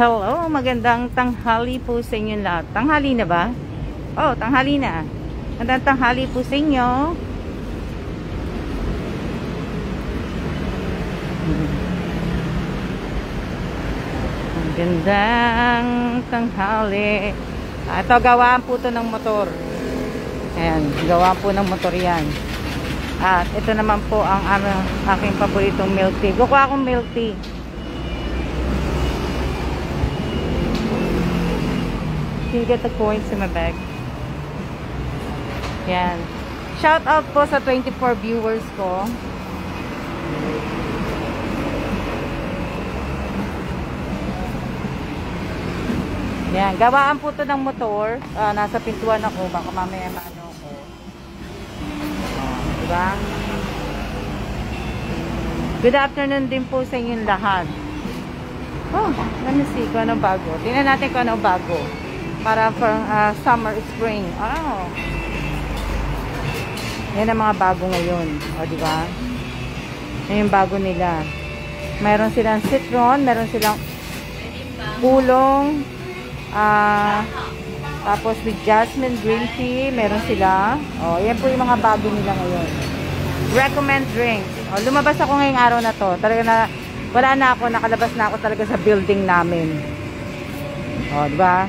Hello, magandang tanghali po sa inyo lahat. Tanghali na ba? Oh, tanghali na. Magandang tanghali po sa inyo. Magandang tanghali. Ito, gawaan po ito ng motor. Ayan, gawaan po ng motor yan. At ito naman po ang aking paboritong milk tea. Kukuha akong milk tea. Can you get the coins in my bag? Yan. Shout out po sa 24 viewers ko. Yan. Gawaan po to ng motor. Nasa pintuan ako. Baka mamaya maano ako. Diba? Good afternoon din po sa inyong lahat. Oh, let me see kung anong bago. Tingnan natin kung anong bago. Para for summer, spring. Oh. Yan ang mga bago ngayon. O, diba? Yan yung bago nila. Meron silang citron, meron silang ulong, tapos with jasmine green tea, meron sila. O, yan po yung mga bago nila ngayon. Recommend drinks. O, lumabas ako ngayong araw na to. Talaga na, wala na ako, nakalabas na ako talaga sa building namin. O, diba?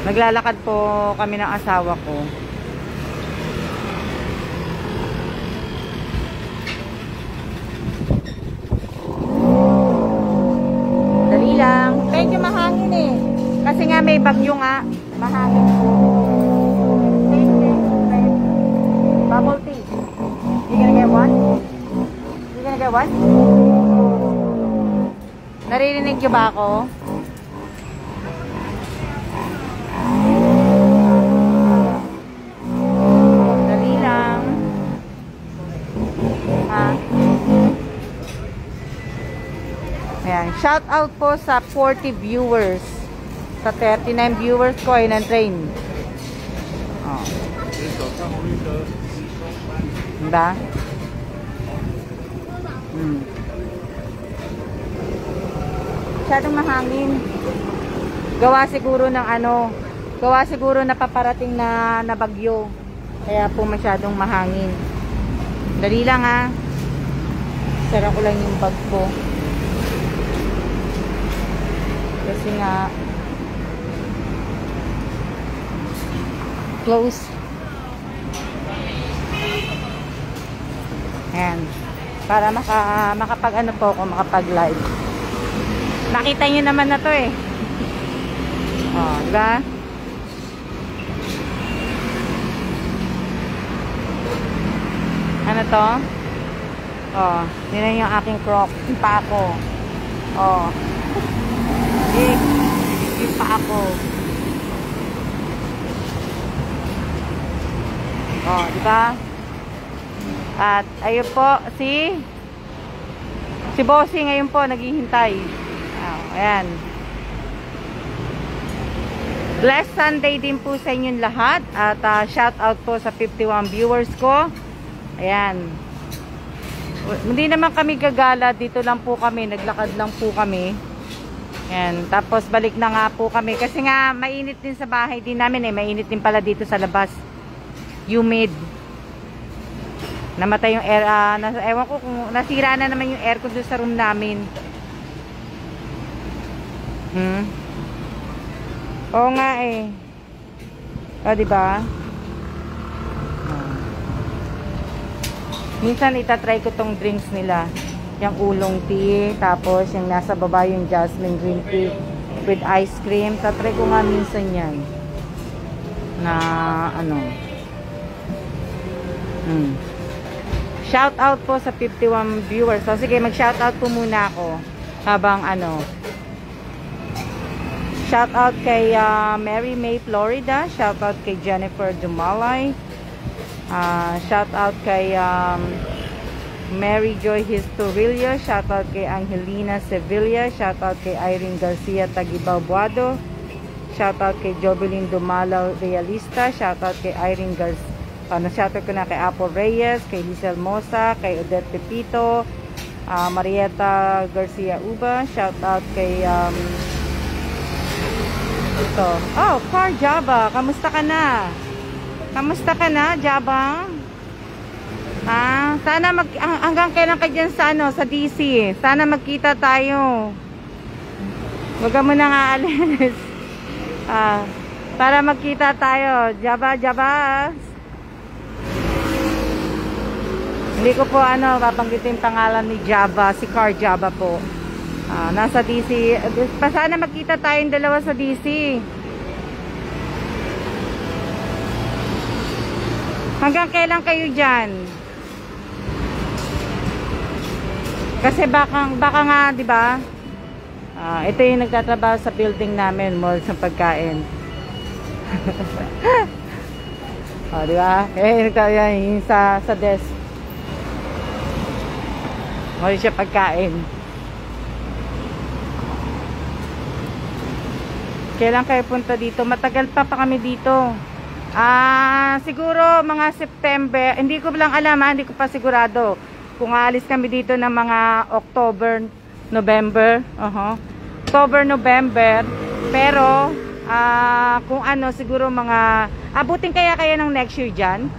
Naglalakad po kami ng asawa ko. Dali lang. Medyo mahangin eh. Kasi nga may bagyo nga. Mahangin po. Bubble tea. You gonna get one? You gonna get one? Naririnig niyo ba ako? Ayan. Shout out po sa 40 viewers. Sa 39 viewers ko ay nan-train. Oh. Diba? Masyadong mahangin. Gawa siguro ng ano, gawa siguro na paparating na bagyo. Kaya po masyadong mahangin. Dali lang ha. Sara ko lang yung bag ko. Kasi nga close. Ayan. Para makapag ano po ako, makapag live. Nakita nyo naman na to eh. Oh, diba? Ano to? Oh, yun yung aking crop. Yung pa ako. Oh. Yung pa ako. Oh, diba? At ayun po si Bossy ngayon po naghihintay. Oh, ayan. Blessed Sunday din po sa inyong lahat. At shout out po sa 51 viewers ko. Ayan. Hindi naman kami gagala. Dito lang po kami. Naglakad lang po kami. Ayan. Tapos balik na nga po kami. Kasi nga mainit din sa bahay din namin eh. Mainit din pala dito sa labas. Humid. Namatay yung air. Ewan ko kung nasira na naman yung aircon doon sa room namin. Oo nga eh. O, diba? Minsan itatry ko tong drinks nila. Yung ulong tea, tapos yung nasa baba yung jasmine green tea with ice cream. Tatry ko nga minsan yan. Na ano. Shout out po sa 51 viewers. So sige, mag shout out po muna ako habang ano. Shout out kay Mary May Florida. Shout out kay Jennifer Dumalay. Shout out kay Mary Joy Historilla. Shout out kay Angelina Sevilla. Shout out kay Irene Garcia Tagibaw Buado. Shout out kay Jobelin Dumalaw Realista. Shout out kay Irene Na-shoutout ko na kay Apple Reyes, kay Lizel Mosa, kay Odette Pepito, Marieta Garcia Uba. Shoutout kay ito. Oh, Car Java. Kamusta ka na? Kamusta ka na, Java? Sana hanggang kailan ka dyan sa sa DC? Sana magkita tayo. Huwag ka muna nga alis. Para magkita tayo. Java. Hindi ko po babanggitin pangalan ni Java. Si Car Java po. Nasa DC. Sana magkita tayong dalawa sa DC. Hanggang kailan kayo dyan? Kasi baka nga, di ba? Ito yung nagtatrabaho sa building namin, mall sa pagkain. Di ba? Yung sa desk. Mall siya pagkain. Kailan kayo punta dito? Matagal pa kami dito. Siguro mga September. Hindi ko lang alam, hindi ko pa sigurado. Kung aalis kami dito ng mga October, November. October, November. Pero kung siguro mga abutin kaya ng next year dyan.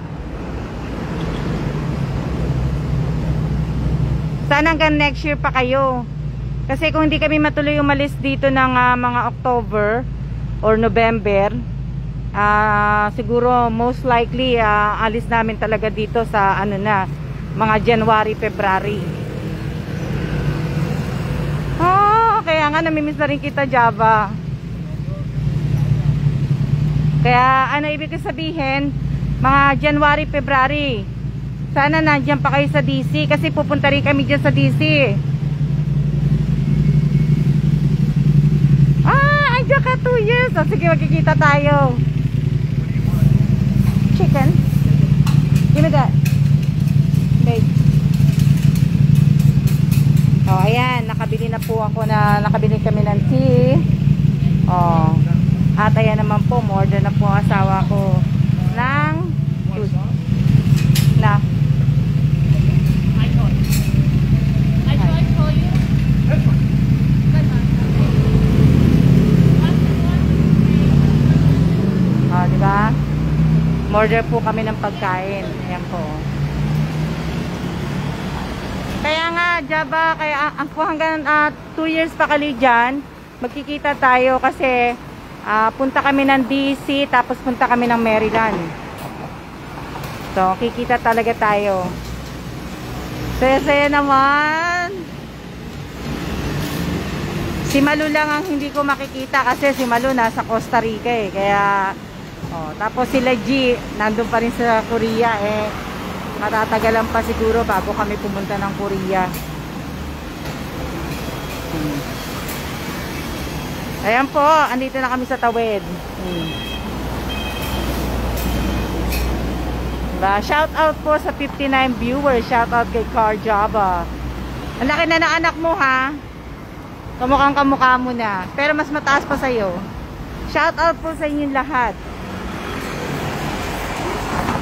Sana hanggang next year pa kayo. Kasi kung hindi kami matuloy umalis dito ng mga October or November, siguro most likely alis namin talaga dito sa mga January, February. Kaya nga namimiss na rin kita, Java. Kaya ibig sabihin, mga January, February, sana nandiyan pa kayo sa DC kasi pupunta rin kami dyan sa DC. Andiyan ka 2 years. Sige, magkikita tayo. Chicken. Give me that. Okay. Ayan, nakabili na po ako nakabili kami ng tea. At ayan naman po, order na po ang asawa ko ng food. I tried for you. Diba? Order po kami ng pagkain. Ayan po. Kaya nga, Java, ako hanggang 2 years pa kali dyan, magkikita tayo kasi punta kami ng DC, tapos punta kami ng Maryland. So, kikita talaga tayo. Saya-saya naman. Si Malu lang ang hindi ko makikita kasi si Malu nasa Costa Rica Kaya, tapos sila G, nandun pa rin sa Korea matatagalan pa siguro bago kami pumunta ng Korea. Ayan po, andito na kami sa tawid. Shout out po sa 59 viewers. Shout out kay Car Java. Ang laki na ng anak mo, ha? Kamukhang kamukha mo na. Pero mas mataas pa sa'yo. Shout out po sa inyong lahat.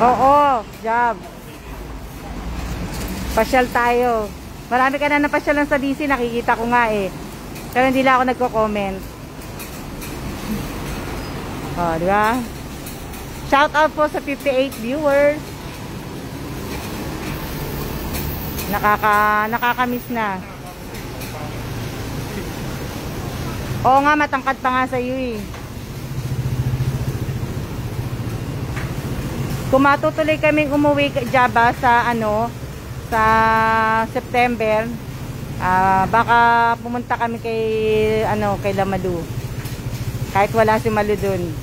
Oo, Jab. Pasyal tayo. Marami ka na napasyalan sa DC, nakikita ko nga Pero hindi lang ako nagko-comment. Di ba? Shout out po sa 58 viewers. Nakakamiss na. Oo nga, matangkad pa nga sa iyo Kung matutuloy kaming umuwi Java sa sa September, baka pumunta kami kay Lamadu. Kahit wala si Malu dun.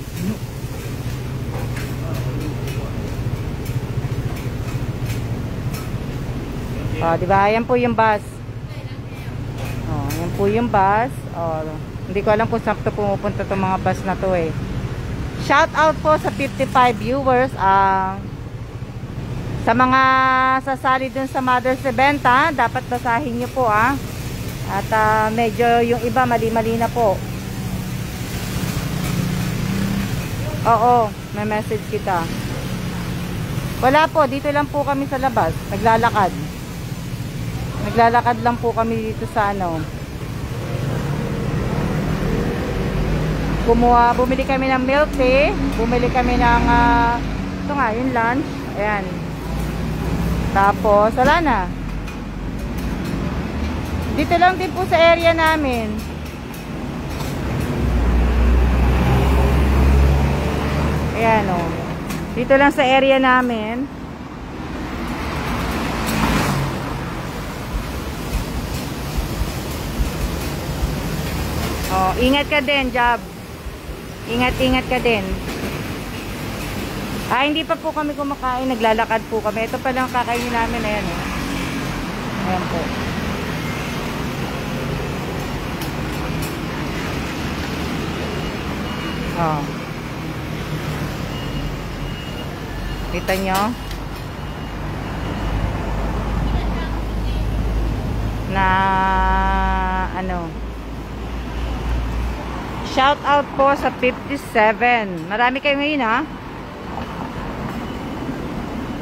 Diba? Ayan po yung bus. Ayan po yung bus. Hindi ko alam kung saan pumupunta itong mga bus na to Shout out po sa 55 viewers. Sa mga sasali dun sa Mother's Event, dapat basahin nyo po At medyo yung iba mali-mali na po. Oo, may message kita. Wala po, dito lang po kami sa labas. Naglalakad. Naglalakad lang po kami dito sa ano. Bumili kami ng milk tea. Bumili kami ng, ito nga, yung lunch. Ayan. Tapos, wala na. Dito lang din po sa area namin. Ayan o. Dito lang sa area namin. Oh, ingat ka din, Jab. Ingat-ingat ka din. Hindi pa po kami kumakain. Naglalakad po kami. Ito pa lang kakainin namin. Ayan o. Ayan po. Oh. Kita nyo? Na ano? Shout out po sa 57. Marami kayo ngayon ha?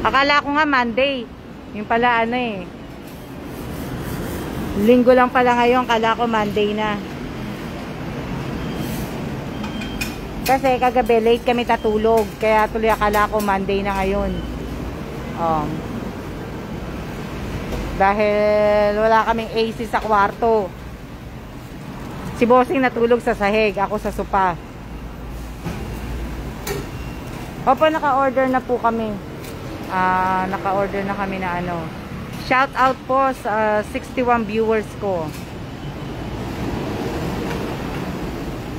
Akala ko nga Monday. Yung pala ano eh. Linggo lang pala ngayon. Akala ko Monday na. Kasi kagabi late kami tatulog. Kaya tuloy akala ko Monday na ngayon. Dahil wala kaming AC sa kwarto. Si Bossing natulog sa sahig. Ako sa sopa. Opo, naka-order na po kami. Naka-order na kami na ano. Shout out po sa 61 viewers ko.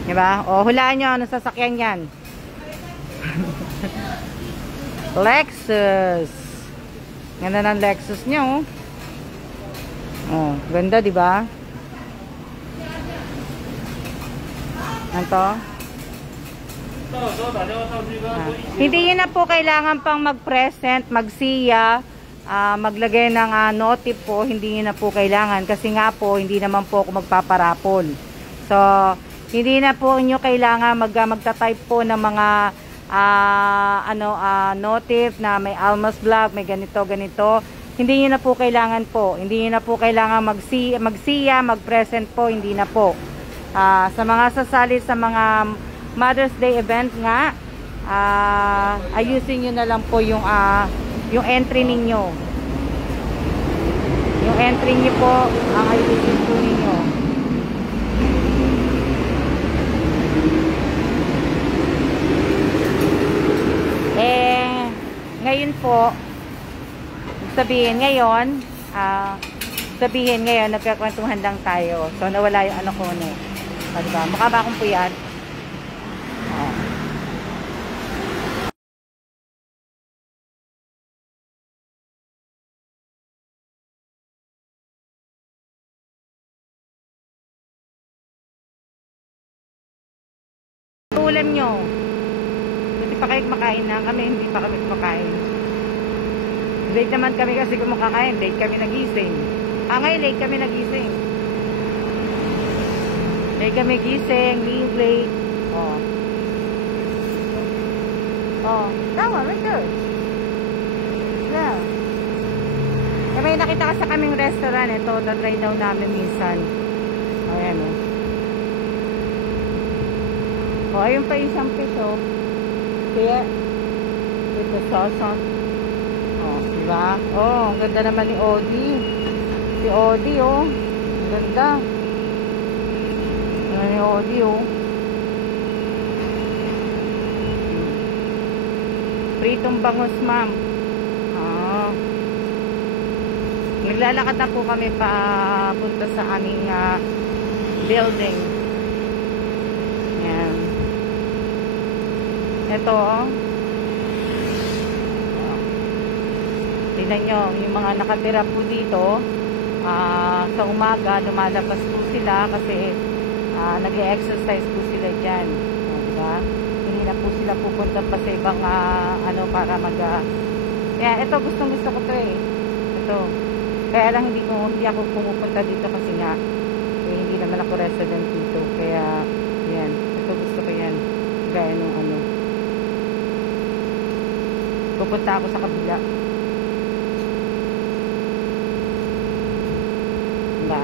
Diba? O, hulaan nyo, ano sasakyan yan? Lexus. Ganda ng Lexus nyo. Oh, ganda, diba? Ano? Hindi yun na po kailangan pang mag-present, mag-siya, maglagay ng notif po. Hindi yun na po kailangan. Kasi nga po, hindi naman po ako magpaparapol. So, hindi na po inyo kailangan magta-type po ng mga notif na may Almas Vlog, may ganito, ganito. Hindi niyo na po kailangan po. Hindi niyo na po kailangan magsiya, mag-present po, hindi na po. Sa mga sasali sa mga Mother's Day event nga, ayusin niyo na lang po yung entry ninyo. Yung entry niyo po, ang ayusin po ninyo. Ngayon po, sabihin ngayon, nagkakwentuhan lang tayo. So, nawala yung ano ko na. Diba? Mukha ba akong puyat? Ulam nyo. Hindi pa kayo kumakain na. Kami hindi pa kami kumakain. Late naman kami kasi kumakain. Late kami nagising. Ngayon late kami nagising. Late kami gising. Late. Tama. Right there. Yeah. May nakita ka sa kaming restaurant. Ito, tatry daw namin minsan. Ayan o. Ayun pa isang piso. Kaya, with the sauce on. Diba? Ang ganda naman ni Odi. Si Odi, ang ganda. Ganda ni Odi, Pritong bangus, ma'am. Naglalakad na po kami punta sa aming building. Yan. Ito, tignan nyo, yung mga nakatira po dito, sa umaga, lumalabas po sila kasi nag-e-exercise po sila dyan. Diba? Hindi na po sila pupunta pa sa ibang para kaya ito, gustong gusto ko to ito. Kaya lang hindi ako pumupunta dito kasi nga hindi naman ako resident dito. Kaya, yan. Ito gusto ko yan. Gaya nung Pupunta ako sa kabila. Diba?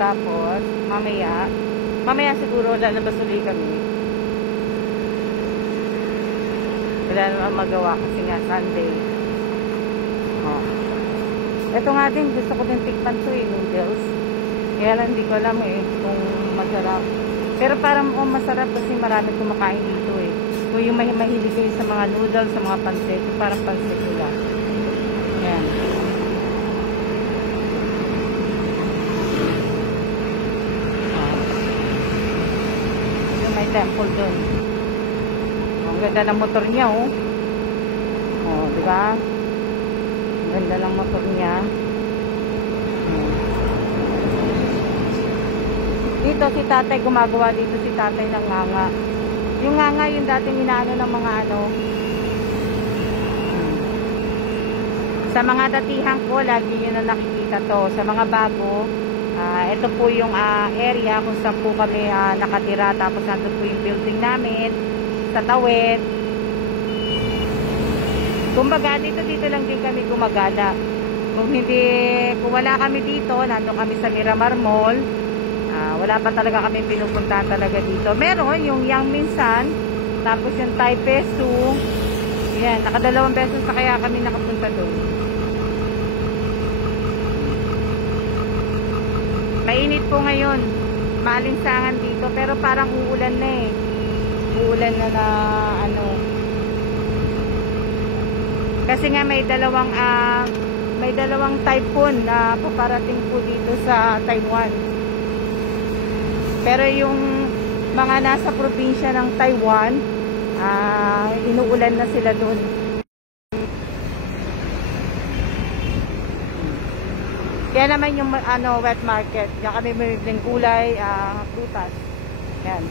Tapos, mamaya siguro lalabas ulit kami. Wala naman magawa kasi nga Sunday. Oh. Ito nga din, gusto ko din tikman to noodles. Kaya lang hindi ko alam kung masarap. Pero parang masarap kasi marami kumakain dito Kung yung mahilig kayo sa mga noodles, sa mga pansit, parang pansit nila. Ayan. Yung may temple dun. Ang ganda ng motor niya, diba? Ang ganda ng motor niya. Dito si tatay, gumagawa dito si tatay ng nganga. Yung nganga, yung dating inaano ng mga Sa mga datihan ko, lagi nyo na nakikita to. Sa mga bago, ito po yung area kung saan po kami nakatira. Tapos nandun po yung building namin, sa Tawid. Kumbaga, dito lang din kami gumagala. Kung wala kami dito, nandun kami sa Miramar Mall. Wala pa talaga kami pinupuntahan talaga dito. Meron yung Yang minsan, tapos yung Taipei Zoo. Yan, nakadalawang beses pa kaya kami nakapunta doon. Mainit po ngayon. Maalinsangan dito, pero parang uulan na Uulan na Kasi nga may dalawang typhoon na paparating po dito sa Taiwan. Pero yung mga nasa probinsya ng Taiwan, inuulan na sila doon. Kaya naman yung wet market, diyan kami bumibili gulay, prutas. Yan.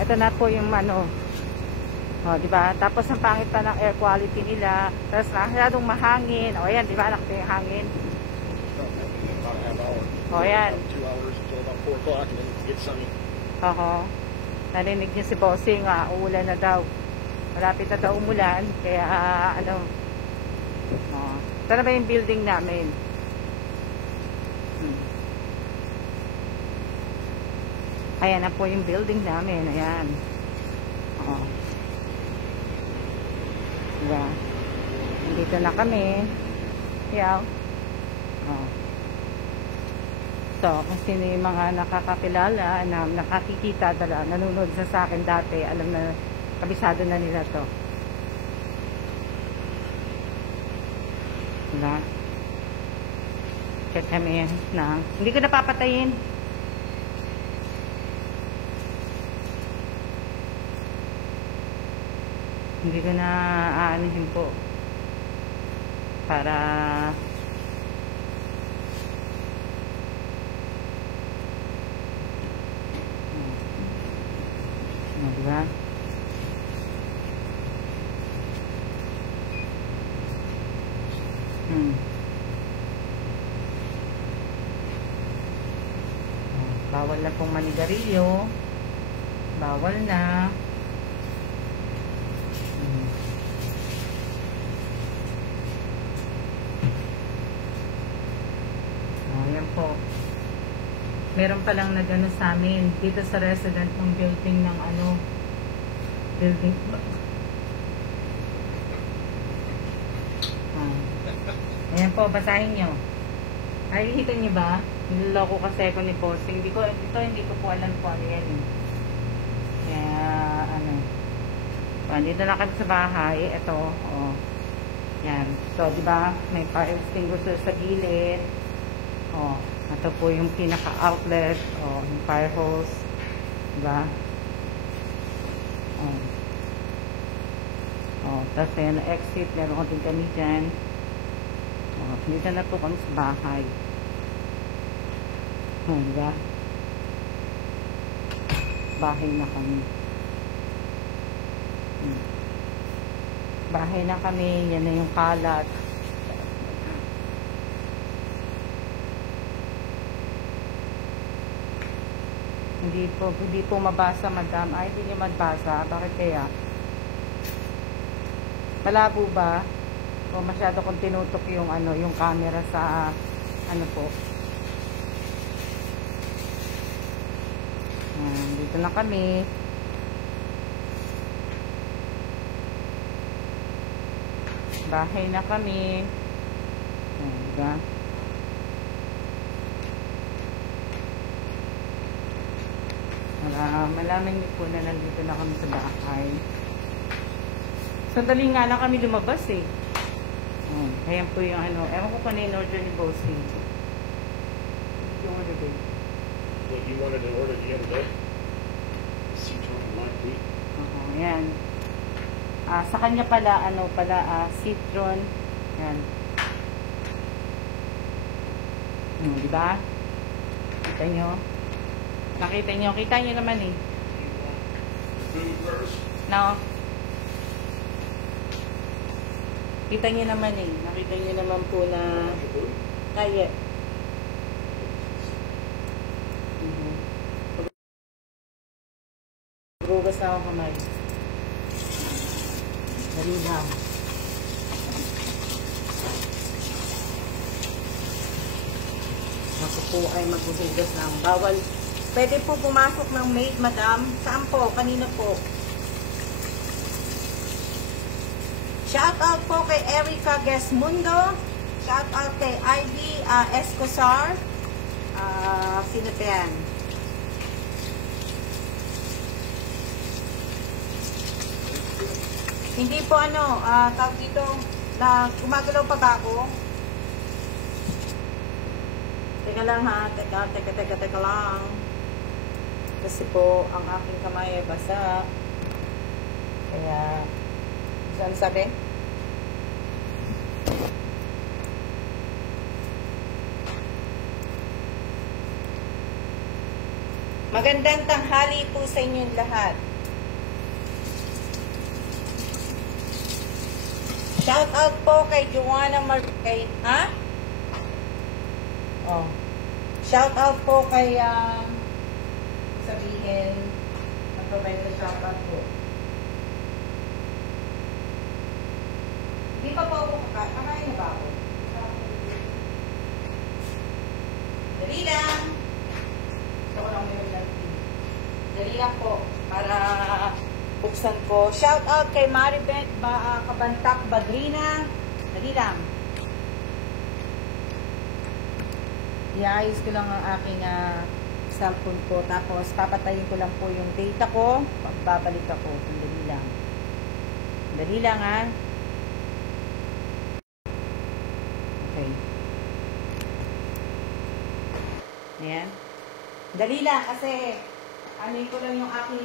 Ito na po yung diba? Tapos ang pangit pa ng air quality nila. Tapos masyadong mahangin. O yan, diba? Nakita yung hangin. O yan. 2 hours until about 4 o'clock and then it gets sunny. Narinig niyo si Bossing, uulan na daw. Malapit na daw umulan. Kaya ito na ba yung building namin? Ayan na po yung building namin. Ayan. Diba? Nandito na kami. Yaw. So, kung sino yung mga nakakakilala na nakakikita nanonood sa akin dati, alam na, kabisado na nila to. Diba? Check kami na. Hindi ko napapatayin. Hindi ko na aanihin po. Para diba? Bawal na pong manigarilyo. Bawal na. Ayan po. Meron palang nagano sa amin dito sa resident ng building ng building. Ayan po, basahin nyo. Nakikita nyo ba? Niloloko kasi ako ni Bossing. Hindi ko po alam kung ano yan. Kaya, dito na kami sa bahay. Ito, yan. So, di ba may fire extinguisher sa gilid. Ito po yung pinaka-outlet. Yung fire hose. Di ba? Tapos ayan, exit. Meron ko din kami dyan. Dito na po kami sa bahay. Diba? Bahay na kami. Bahay na kami. Yan na yung kalat. Hindi po mabasa, madam. Ay, hindi niyo mabasa. Bakit kaya? Malabo ba? O masyado kong tinutok yung yung camera sa po. Dito na kami. Bahay na kami. Diba? Malaman niyo po na nandito na kami sa bahay. Sandali nga lang kami lumabas eh. Ayan po yung ewan ko pa na in-order ni Bossing. Hindi yung order ba? What you wanted to order the other day? Citron lime tea. Ayan. Sa kanya pala, citron. Ayan. Diba? Kita nyo? Nakita nyo? Kita nyo naman eh. Food first. No? Kita nyo naman eh. Nakita nyo naman po na kaya. Bugas na ako kamay. Dali lang. Ako po ay maghuhugas ng bawal. Pwede po pumasok ng maid, madam. Saan po? Kanino po? Shout out po kay Erica Gesmundo. Shout out kay Ivy Escosar. Sino pa yan? Hindi po tawag dito, gumagalaw pa ba ako? Teka lang ha, teka lang. Kasi po, ang aking kamay ay basa. Kaya, saan sabi? Magandang tanghali po sa inyong lahat. Shout out po kay Joanna Shout out po kay sabihin mag-provide na shout out po. Di pa po ako kakain na ba ako? Dali lang. Gusto ko lang meron lang. Dali lang po para buksan ko. Shout out kay Maribeth Kabantak Badrina. Dali lang. I-ayos ko lang ang aking cellphone ko. Tapos papatayin ko lang po yung data ko. Pagbabalik ako. Dali lang. Dali lang ha. Okay. Ayan. Dali lang kasi anin ko lang yung aking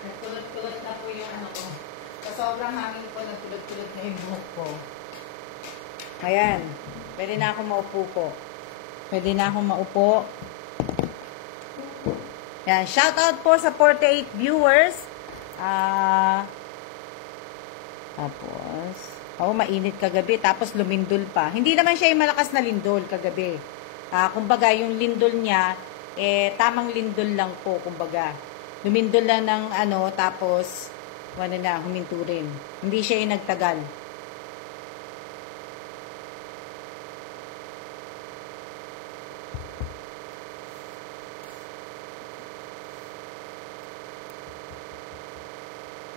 nagkulot-kulot na po yung ko. Sa sobrang hangin po, nagkulot-kulot na yung buhok ko. Ayan. Pwede na ako maupo po. Pwede na ako maupo. Ayan. Shout out po sa 48 viewers. Tapos, mainit kagabi. Tapos lumindol pa. Hindi naman siya yung malakas na lindol kagabi. Kumbaga, yung lindol niya, tamang lindol lang po, kumbaga. Lumindol lang ng tapos huminto rin. Hindi siya yung nagtagal.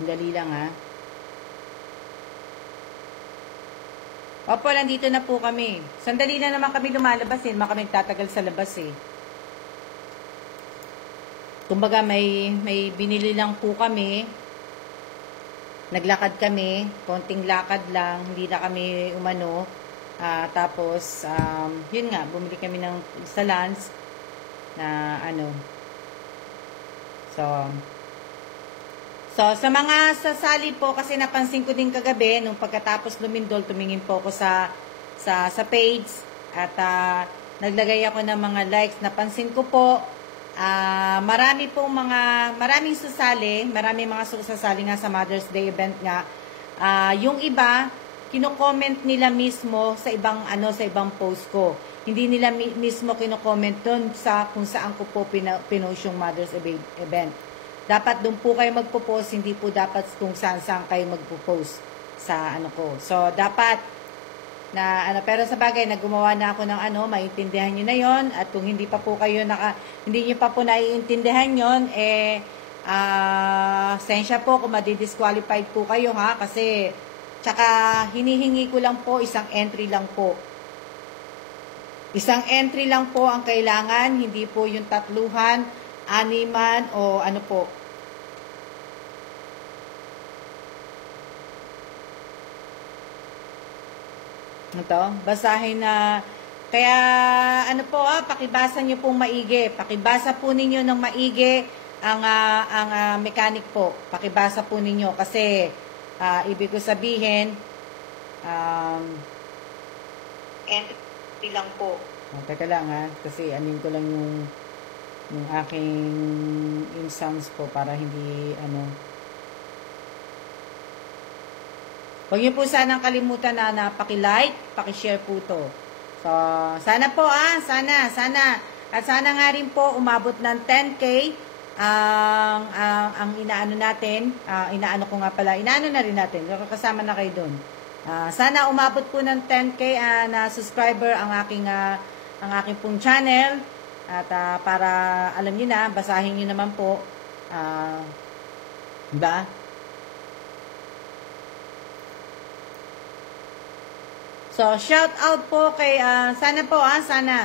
Dali lang ha. Opo, nandito na po kami. Sandali na naman kami lumalabas eh. Naman kami tatagal sa labas eh. Kumbaga may binili lang po kami. Naglakad kami. Konting lakad lang. Hindi na kami umano. Tapos, yun nga, bumili kami ng sa Lance na ano. So, sa mga sasali po, kasi napansin ko din kagabi, nung pagkatapos lumindol, tumingin po ako sa page, at naglagay ako ng mga likes. Napansin ko po, maraming sasali, maraming mga sasali nga sa Mother's Day event nga. Yung iba, kino-comment nila mismo sa ibang post ko. Hindi nila mismo kino-comment doon kung saan ko po pinost yung Mother's event. Dapat doon po kayo magpo-post, hindi po dapat kung saan kayo magpo-post sa ano ko. So, dapat pero sa bagay, gumawa na ako ng maintindihan nyo na yon. At kung hindi pa po kayo hindi nyo pa po naiintindihan yon, sensya po kung madi-disqualified po kayo ha. Kasi, tsaka hinihingi ko lang po, isang entry lang po. Isang entry lang po ang kailangan, hindi po yung 3, 6 o ano po. Ito, basahin na. Kaya ano po, pakibasa niyo pong maigi. Pakibasa po ninyo ng maigi ang mechanic po. Pakibasa po ninyo kasi ibig ko sabihin entry lang po. Teka lang ha, kasi anin ko lang yung aking in-sounds po para hindi Huwag niyo po sanang kalimutan na paki-like, paki-share po to. So, sana po sana. At sana nga rin po umabot ng 10K ang inaano natin. Inaano ko nga pala, inaano na rin natin. Kasama na kayo doon. Sana umabot po ng 10K na subscriber ang aking pong channel. At para alam niyo na, basahin niyo naman po. Diba? So, shout out po kay, sana.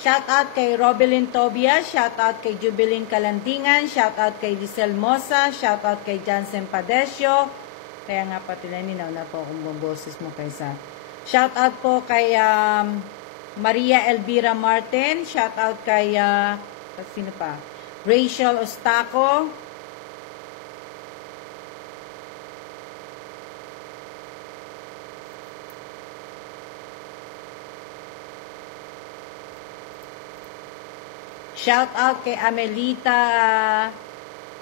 Shout out kay Robelyn Tobias, shout out kay Jubilin Kalandingan, shout out kay Lisel Mosa, shout out kay Jansen Padesio. Kaya nga pati ninaw na po kung boses mo kaysa. Shout out po kay Maria Elvira Martin, shout out kay sino pa? Rachel Ostaco. Shout out kay Amelita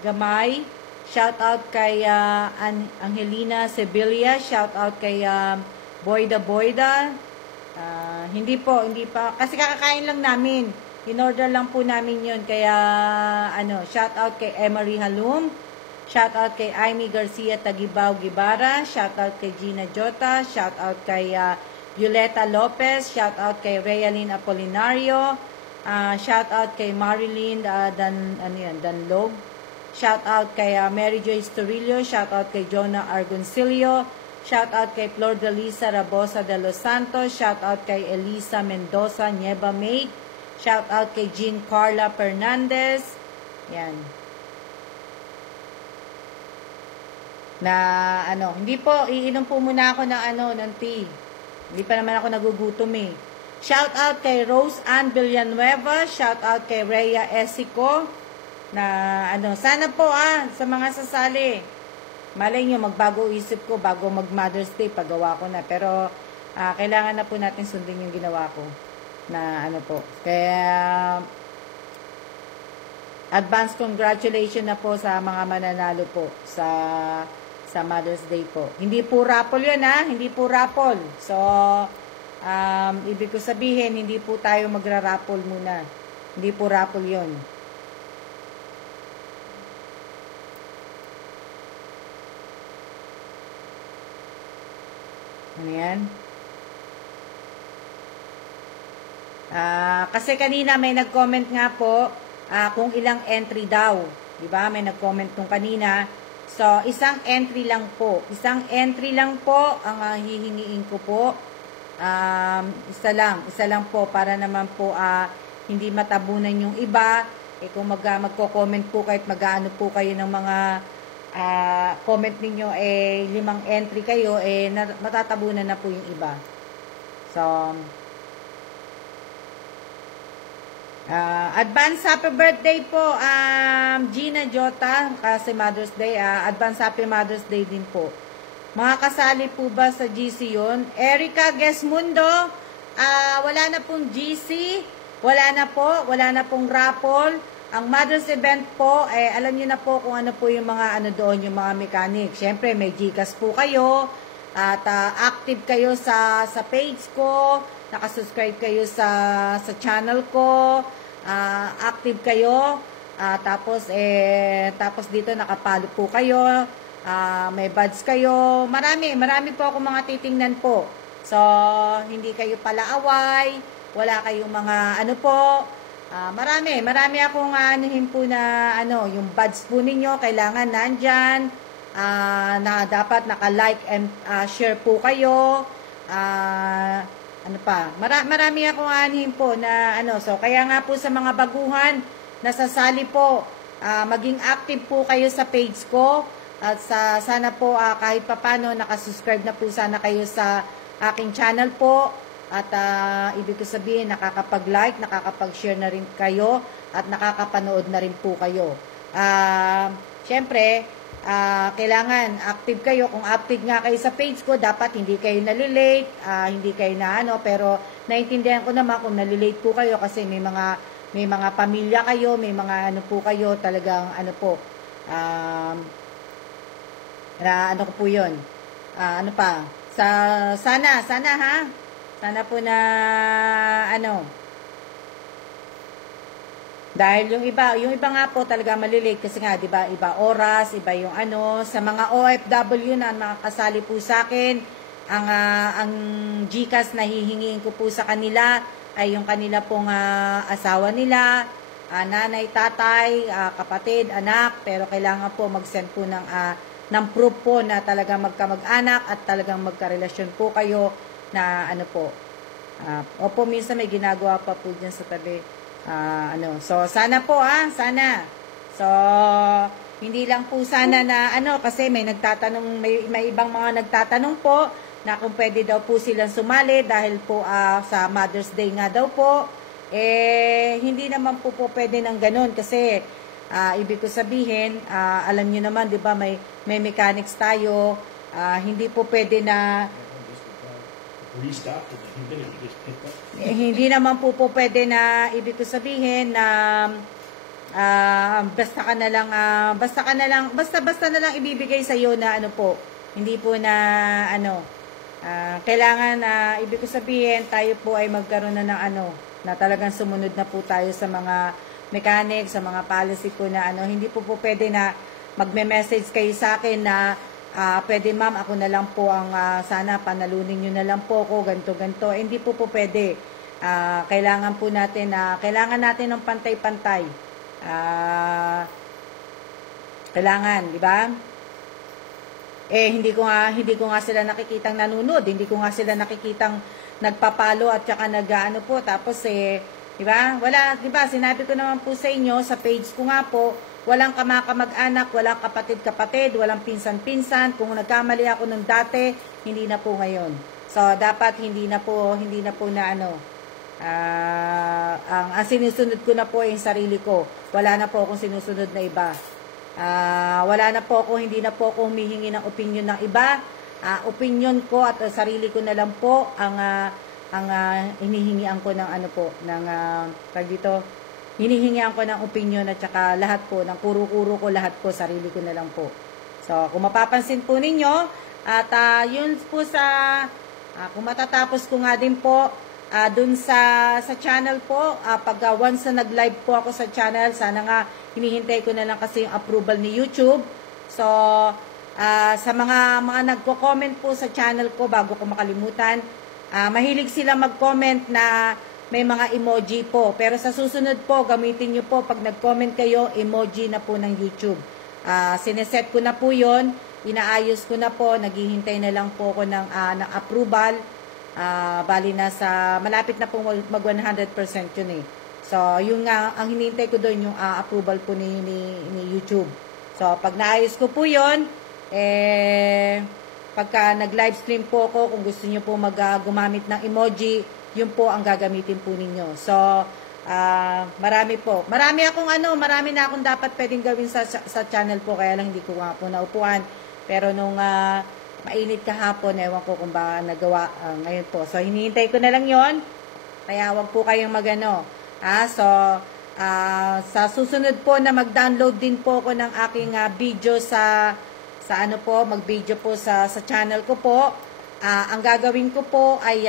Gamay. Shout out kay Angelina Sevilla. Shout out kay Boyda. Hindi pa. Kasi kakakain lang namin. In-order lang po namin yun. Kaya, shout out kay Emery Halum. Shout out kay Amy Garcia Tagibao Gibara. Shout out kay Gina Jota. Shout out kay Violeta Lopez. Shout out kay Realyn Apolinario. Shout out kay Marilyn Danlog. Shout out kay Mary Joyce Torillo. Shout out kay Jonah Argoncillo. Shout out kay Flor de Lisa Rabosa de Los Santos. Shout out kay Elisa Mendoza Nieva Maid. Shout out kay Jean Carla Fernandez. Yan. Hindi po, iinom po muna ako ng tea. Hindi pa naman ako nagugutom eh. Shout out kay Rose Ann Villanueva, shout out kay Rhea Esico, na sana po sa mga sasali. Malay nyo, magbago isip ko bago mag Mother's Day, paggawa ko na. Pero, kailangan na po natin sundin yung ginawa ko. Na po. Kaya, advance congratulations na po sa mga mananalo po sa Mother's Day po. Hindi po raffle yun hindi po raffle. So, ibig ko sabihin, hindi po tayo magra-raffle muna. Hindi po raffle yun. Ano yan? Kasi kanina may nag-comment nga po kung ilang entry daw. Diba? May nag-comment nung kanina. So, isang entry lang po. Isang entry lang po ang hihingiin ko po. Isa lang po para naman po hindi matabunan yung iba. Kung magko-comment po kahit mag-ano po kayo ng mga comment ninyo 5 entry kayo matatabunan na po yung iba. So advance happy birthday po Gina Jota kasi Mother's Day. Advance happy Mother's Day din po. Mga kasali po ba sa GC yun? Erica Gesmundo, wala na pong GC, wala na pong raffle. Ang Mother's event po, alam niyo na po kung ano po yung mga doon, yung mga mechanic. Siyempre, may GCash po kayo, at active kayo sa page ko, nakasubscribe kayo sa channel ko, active kayo, tapos dito nakapalo po kayo, may buds kayo, marami po ako mga titingnan po. So, hindi kayo palaaway, wala kayong mga marami akong anuhin po na yung buds po ninyo, kailangan nandyan, na dapat naka-like and share po kayo, marami akong anuhin po na so kaya nga po sa mga baguhan, nasasali po, maging active po kayo sa page ko. At sana po kahit papano nakasubscribe na po sana kayo sa aking channel po. At ibig ko sabihin nakakapag-like, nakakapag-share na rin kayo at nakakapanood na rin po kayo. Siyempre, kailangan active kayo. Kung active nga kayo sa page ko, dapat hindi kayo nalilate, hindi kayo pero naintindihan ko naman kung nalilate po kayo kasi may mga pamilya kayo, may mga po kayo talagang ko po yun. Sana ha? Sana po na dahil yung iba nga po talaga malilate kasi nga, di ba, iba oras, iba yung sa mga OFW na mga kasali po sa akin, ang GCash na hihingiin ko po sa kanila ay yung kanila pong asawa nila, nanay, tatay, kapatid, anak, pero kailangan po mag-send po ng proof po na talagang magkamag-anak at talagang magkarelasyon po kayo na opo, minsan may ginagawa pa po dyan sa tabi. So sana po sana. So hindi lang po sana na kasi may nagtatanong, may ibang mga nagtatanong po na kung pwede daw po silang sumali dahil po sa Mother's Day nga daw po. Hindi naman po pwede ng ganun kasi ibig ko sabihin, alam niyo naman, 'di ba, may mechanics tayo, hindi po pwede na hindi naman po pwede na ibig ko sabihin na basta na lang ibibigay sa iyo na hindi po na kailangan ibig ko sabihin tayo po ay magkaroon na ng na talagang sumunod na po tayo sa mga mechanics, sa mga policy po na hindi po pwede na magme-message kayo sa akin na pwede ma'am, ako na lang po ang sana panalunin nyo na lang po ako, ganto. Hindi po pwede. Kailangan po natin kailangan natin ng pantay-pantay. Kailangan, di ba? Hindi ko nga sila nakikitang nanunod, hindi ko nga sila nakikitang nagpapalo at saka po, tapos di ba? Wala, di ba? Sinabi ko naman po sa inyo sa page ko nga po, walang kamag-anak, walang kapatid-kapatid, walang pinsan-pinsan. Kung nagkamali ako nung dati, hindi na po ngayon. So dapat hindi na po na ang sinusunod ko na po yung sarili ko. Wala na po akong sinusunod na iba. Hindi na po ako humihingi ng opinion ng iba. Opinion ko at sarili ko na lang po ang hinihingian ko ng hinihingian ko ng opinion at saka lahat po, ng kuro-kuro ko lahat po, sarili ko na lang po. So, kung mapapansin po ninyo, at yun po kung matatapos ko nga din po, dun sa channel po, pag once na nag-live po ako sa channel, sana nga, hinihintay ko na lang kasi yung approval ni YouTube. So, sa mga nagko-comment po sa channel ko, bago ko makalimutan, mahilig sila mag-comment na may mga emoji po. Pero sa susunod po, gamitin nyo po, pag nag-comment kayo, emoji na po ng YouTube. sineset ko na po yon, inaayos ko na po, naghihintay na lang po ako ng approval. Bali na sa, malapit na po mag 100% yun eh. So, yung ang hinihintay ko doon, yung approval po ni YouTube. So, pag naayos ko po yun, pagka nag-live stream po ako, kung gusto nyo po gumamit ng emoji, yun po ang gagamitin po ninyo. So, marami po. Marami na akong dapat pwedeng gawin sa channel po, kaya lang hindi ko nga po naupuan. Pero nung mainit kahapon, ewan ko kung ba nagawa ngayon po. So, hinihintay ko na lang yon. Kaya wag po kayong magano. So, sa susunod po na mag-download din po ako ng aking video sa ano po, mag-video po sa channel ko po. Ang gagawin ko po ay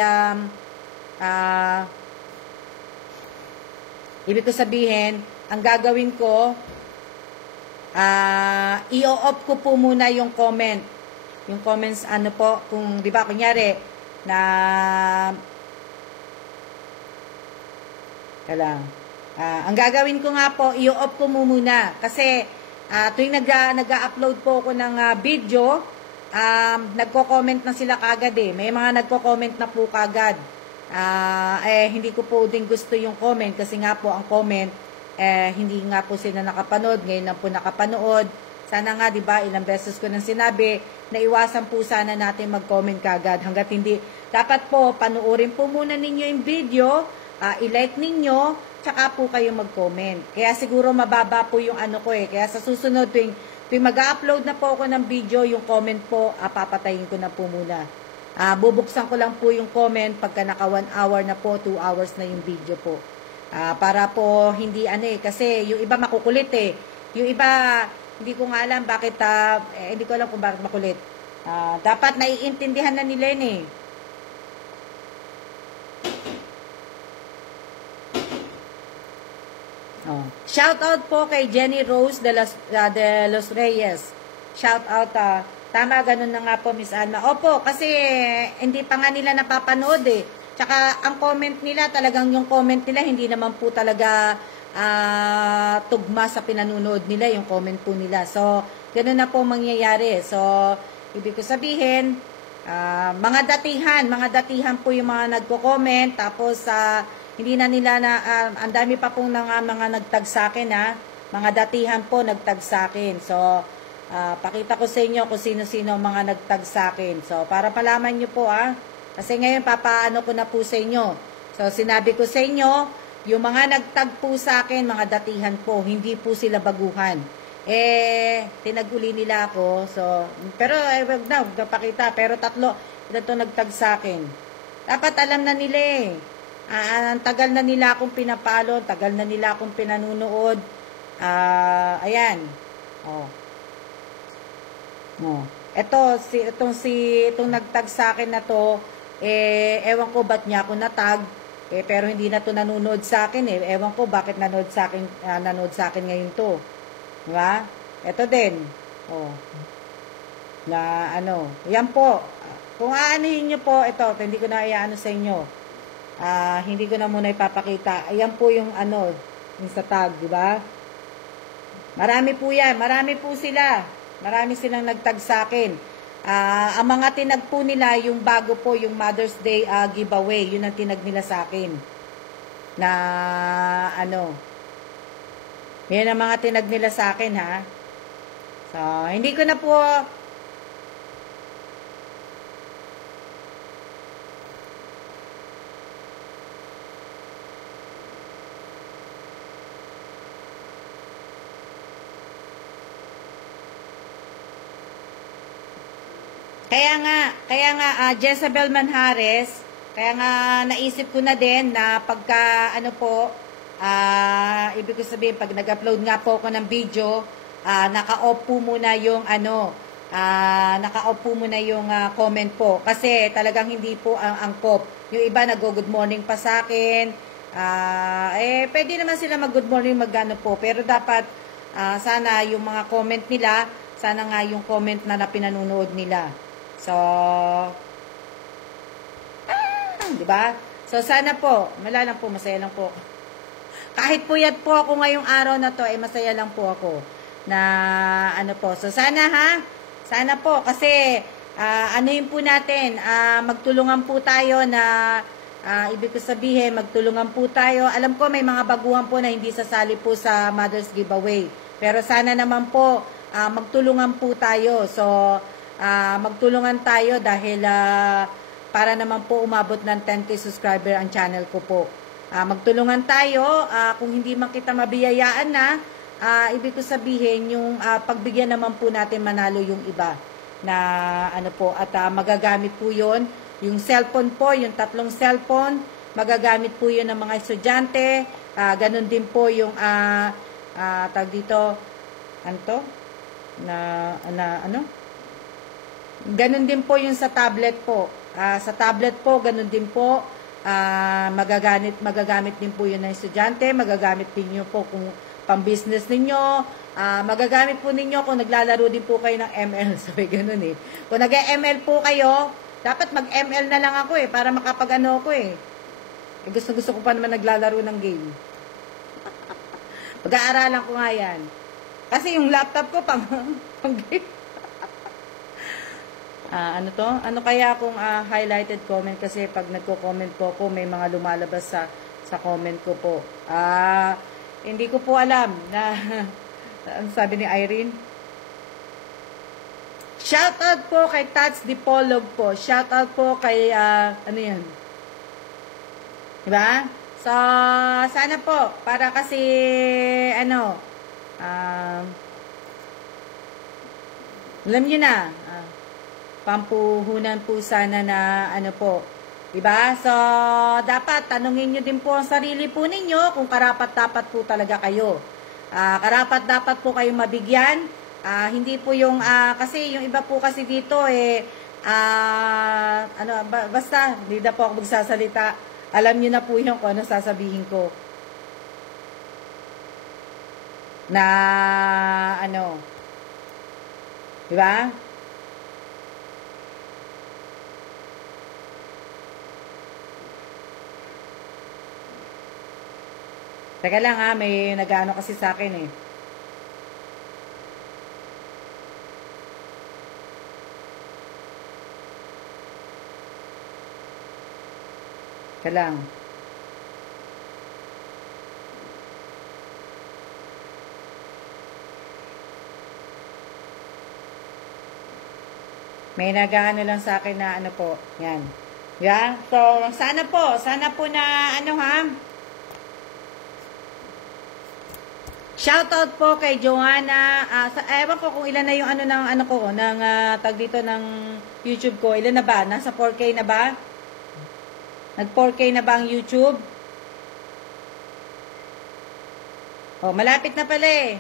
ibig ko sabihin, ang gagawin ko, i-off ko po muna yung comment. Yung comments, ano po, kung, di ba, kunyari, na, ang gagawin ko nga po, i-off ko muna. Kasi, tuwing nag-upload po ako ng video, nagko-comment na sila kagad eh. May mga nagko-comment na po kagad. Hindi ko po din gusto yung comment, kasi nga po, ang comment, hindi nga po sila nakapanood. Ngayon lang po nakapanood. Sana nga, di ba, ilang beses ko nang sinabi, na iwasan po sana natin mag-comment kagad. Hanggat hindi, dapat po, panuorin po muna ninyo yung video, i-like ninyo, tsaka po kayo mag-comment. Kaya siguro mababa po yung ano ko eh. Kaya sa susunod, tuwing mag-upload na po ako ng video, yung comment po, papatayin ko na po muna. Bubuksan ko lang po yung comment pagka naka 1 hour na po, 2 hours na yung video po. Para po hindi kasi yung iba makukulit eh. Yung iba, hindi ko nga alam bakit, hindi ko alam kung bakit makulit. Dapat naiintindihan na nila yun eh. Shout out po kay Jenny Rose de Los Reyes. Shout out, tama, ganun na nga po, Miss Alma. Opo, kasi hindi pa nga nila napapanood eh. Tsaka ang comment nila, talagang yung comment nila, hindi naman po talaga tugma sa pinanunood nila, yung comment po nila. So, ganun na po mangyayari. So, ibig ko sabihin, mga datihan po yung mga nagko-comment, tapos hindi na nila ang dami pa pong mga nagtag sa akin mga datihan po nagtag sa akin. So, pakita ko sa inyo kung sino-sino mga nagtag sa akin. So, para malaman nyo po kasi ngayon papaano ko na po sa inyo. So, sinabi ko sa inyo, yung mga nagtag po sa akin, mga datihan po, hindi po sila baguhan. Tinaguli nila ako. So, pero, wag na, pakita. Pero ito nagtag sa akin. Dapat alam na nila eh. Ang tagal na nila akong pinapalo, tagal na nila akong pinanunood. Ayan. Itong nagtag sa akin na to, ewan ko ba't niya ako natag. Pero hindi na to nanonood sa akin eh. Ewan ko bakit nanood sa akin ngayon to. Diba? Ito din. Yan po. Kung aanuhin nyo po, ito, hindi ko na iaano sa inyo. Hindi ko na muna ipapakita. Ayan po yung yung sa tag, diba? Marami po yan. Marami po sila. Marami silang nagtag sa akin. Ang mga tinag po nila, yung bago po, yung Mother's Day giveaway, yun ang tinag nila sa akin. Na, yun ang mga tinag nila sa akin, So, hindi ko na po, Kaya nga, Jezebel Manjares, kaya nga naisip ko na din na pagka, ibig ko sabihin, pag nag-upload nga po ako ng video, naka-off po muna yung, naka-off po muna yung comment po. Kasi talagang hindi po ang angkop. Yung iba nag-good morning pa sa akin. Pwede naman sila mag-good morning, mag-ano po. Pero dapat, sana yung mga comment nila, sana nga yung comment na pinanunood nila. So, di ba? So, sana po, lang po, masaya lang po ako. Kahit puyat po ako ngayong araw na to, masaya lang po ako. na ano po. So sana po kasi ano yun po natin, magtulungan po tayo na ibig ko sabihin, magtulungan po tayo. Alam ko may mga baguhan po na hindi sasali po sa Mother's Giveaway. Pero sana naman po, magtulungan po tayo. So, magtulungan tayo dahil para naman po umabot ng 10K subscriber ang channel ko po. Magtulungan tayo, kung hindi man kita mabiyayaan na, ibig ko sabihin, yung pagbigyan naman po natin manalo yung iba na ano po, at magagamit po yun. Yung cellphone po, yung 3 cellphone, magagamit po yun ng mga estudyante. Ganun din po yung, tag dito, ano to? Ano? Ganun din po yung sa tablet po. Sa tablet po, ganun din po. Magagamit din po yun ng estudyante. Magagamit din nyo po kung pang-business ninyo. Magagamit po ninyo kung naglalaro din po kayo ng ML. Sabi ganun eh. Kung nag-ML po kayo, dapat mag-ML na lang ako eh, para makapag-ano ako eh. Gusto ko pa naman naglalaro ng game. Pag-aaralan ko nga yan. Kasi yung laptop ko pang game. Ano to? Ano kaya kung highlighted comment? Kasi pag nagko-comment po ako, may mga lumalabas sa comment ko po. Hindi ko po alam na ano sabi ni Irene? Shoutout po kay Tats Dipolog po. Shoutout po kay, ano yan? Diba? So, sana po, para kasi, ano, alam nyo na, pampuhunan po sana na, ano po, diba? So, dapat, tanungin nyo din po ang sarili po ninyo kung karapat-dapat po talaga kayo. Karapat-dapat po kayong mabigyan. Hindi po yung, kasi yung iba po kasi dito basta, hindi na po ako magsasalita. Alam niyo na po yung kung ano sasabihin ko. Na, ano, di ba? Teka lang may nag-ano kasi sa akin eh. Teka lang. May nag-ano lang sa akin na ano po. Yan. Yeah? So, sana po na ano shoutout po kay Joanna. Ewan ko kung ilan na yung ano ng ano ko, ng tag dito ng YouTube ko. Ilan na ba? Nasa 4K na ba? Nag 4K na ba ang YouTube? Oh, malapit na pala eh.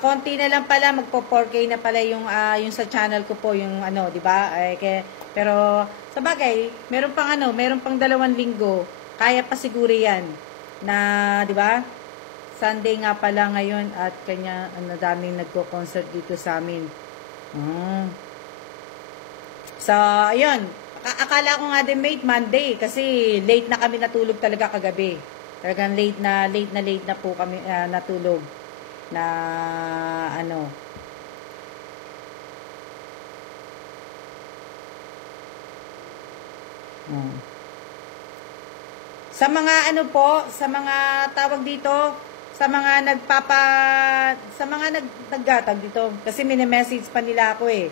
Konti na lang pala, magpo 4K na pala yung sa channel ko po, yung ano, 'di ba? Pero sa bagay, meron pang 2 linggo. Kaya pa siguro 'yan. Na, 'di ba? Sunday nga pala ngayon at kanya daming nagko-concert dito sa amin. So, ayun. Akala ko nga din Monday kasi late na kami natulog talaga kagabi. Talagang late na po kami natulog. Na ano. Sa mga ano po, sa mga tawag dito, sa mga naggatag dito kasi mini-message pa nila ako eh.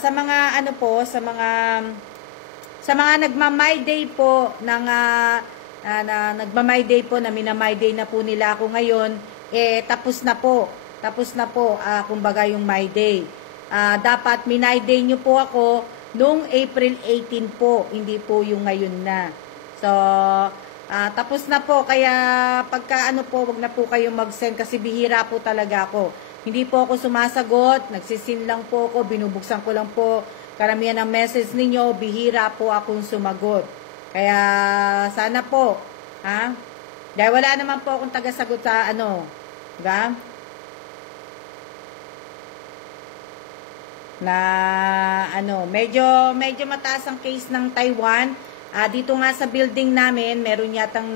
Sa mga ano po, sa mga nagma-my day po ng nagma-my day po na mina-my day na po nila ako ngayon, tapos na po kumbaga yung my day. Dapat minay day nyo po ako noong April 18 po, hindi po yung ngayon na. So, tapos na po, kaya pagka ano po, wag na po kayong mag-send kasi bihira po talaga ako. Hindi po ako sumasagot, nagsisin lang po ako, binubuksan ko lang po karamihan ng message ninyo, bihira po akong sumagot. Kaya sana po, dahil wala naman po akong taga-sagot sa ano, diba? Na ano, medyo mataas ang case ng Taiwan. Dito nga sa building namin, meron yatang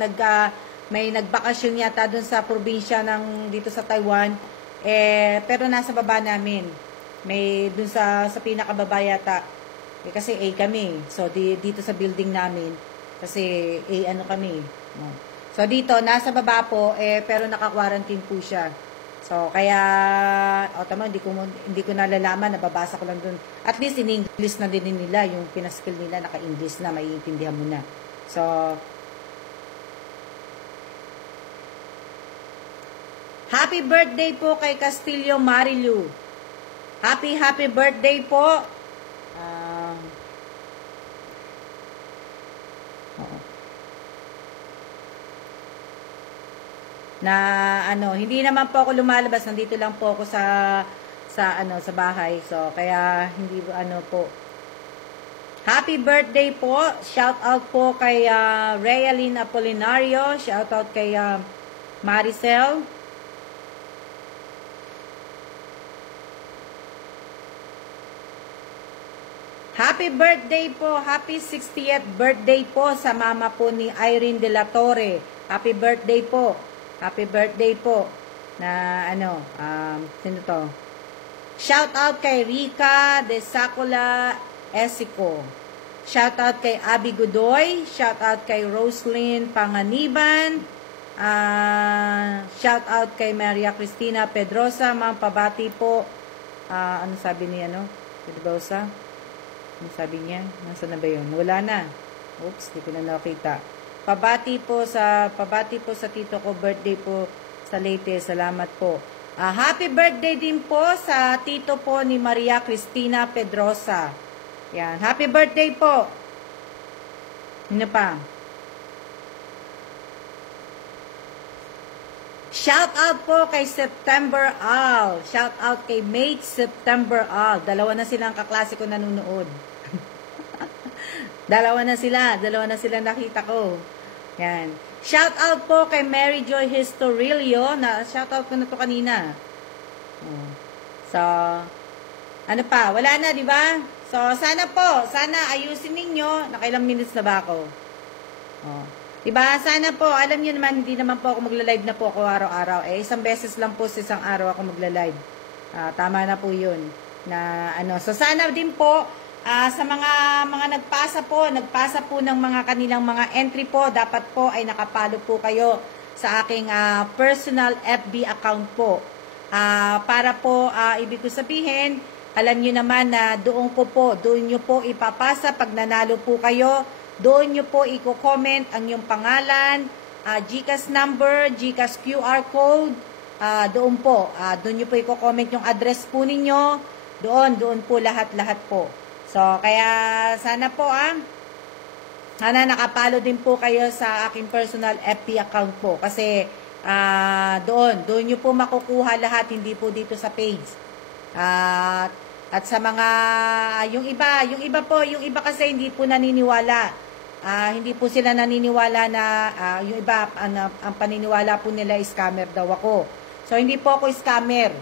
may nagbakasyon yata dun sa probinsya ng dito sa Taiwan. Pero nasa baba namin. May dun sa pinakababa yata. Kasi A kami. So, dito sa building namin. Kasi A ano kami. No. So, dito, nasa baba po, pero naka-quarantine po siya. So, kaya, tama, hindi ko nalalaman, nababasa ko lang dun. At least, in English na din nila, yung pinaskill nila, naka-English na, maiintindihan mo na. So, happy birthday po kay Castillo Marilu. Happy birthday po. Hindi naman po ako lumalabas, nandito lang po ako sa bahay. So kaya hindi po. Happy birthday po. Shout out po kay Realin Apolinario, shout out kay Maricel. Happy birthday po, happy 60th birthday po sa mama po ni Irene de la Torre. Happy birthday po. Happy birthday po na sino to? Shout out kay Rica de Sacula Esico. Shout out kay Abby Godoy. Shout out kay Roslyn Panganiban. Shout out kay Maria Cristina Pedrosa. Ma'am, pabati po. Ano sabi niya, Pedrosa? Ano sabi niya? Nasaan na ba yun? Wala na. Oops, di ko na nakita. Pabati po sa tito ko, birthday po sa Leyte. Salamat po. Happy birthday din po sa tito po ni Maria Cristina Pedrosa. Yan. Happy birthday po. Ano pa? Shout out po kay September Al. Shout out kay Mate September Al. Dalawa na silang kaklase ko nanonood. Dalawa na sila nakita ko. Yan. Shout out po kay Mary Joy Historilio, na shout out ko na to kanina. So, ano pa? Wala na, di ba? So, sana ayusin ninyo. Nakailang minutes na ba ako? Diba? Sana po, alam niyo naman, hindi naman po ako magla-live na po ako araw-araw. Isang beses lang po sa isang araw ako magla-live. Tama na po yun. So, sana din po, sa mga nagpasa po ng mga kanilang mga entry po, dapat po ay nakapalo po kayo sa aking personal FB account po. Para po, ibig ko sabihin, alam niyo naman na doon nyo po ipapasa pag nanalo po kayo. Doon nyo po i-comment ang yung pangalan, GCash number, GCash QR code, doon nyo po i-comment yung address po ninyo, doon po lahat po. So, kaya sana po sana nakapalo din po kayo sa aking personal FB account po, kasi doon nyo po makukuha lahat, hindi po dito sa page. At sa mga, yung iba kasi hindi po naniniwala. Hindi po sila naniniwala na yung iba, ang paniniwala po nila is scammer daw ako. So, hindi po ako scammer.